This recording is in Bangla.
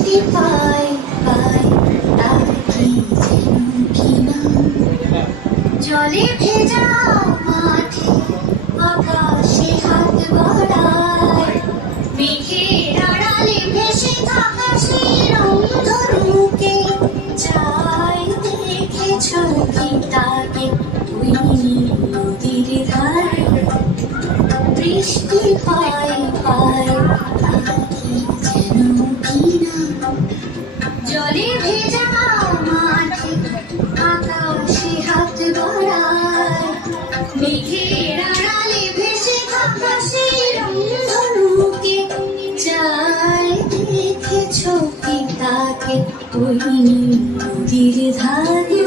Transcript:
বৃষ্টি পায় পায় তার কি যেন কি নাম, জলে ভেজা মাঠে আকাশে হাত বাড়ায়, মেঘের আড়ালে ভেসে থাকা সেই রংধনুকে চাই দেখেছো কি তাকে ওই নদীর ধারে, বৃষ্টি পায় পায় তার কি যেন কি নাম, জলে ভেজা মাঠে আকাশে হাত বাড়ায়, মেঘের আড়ালে ভেসে থাকা সেই রংধনুকে চাই দেখেছো কি তাকে ওই নদীর ধারে।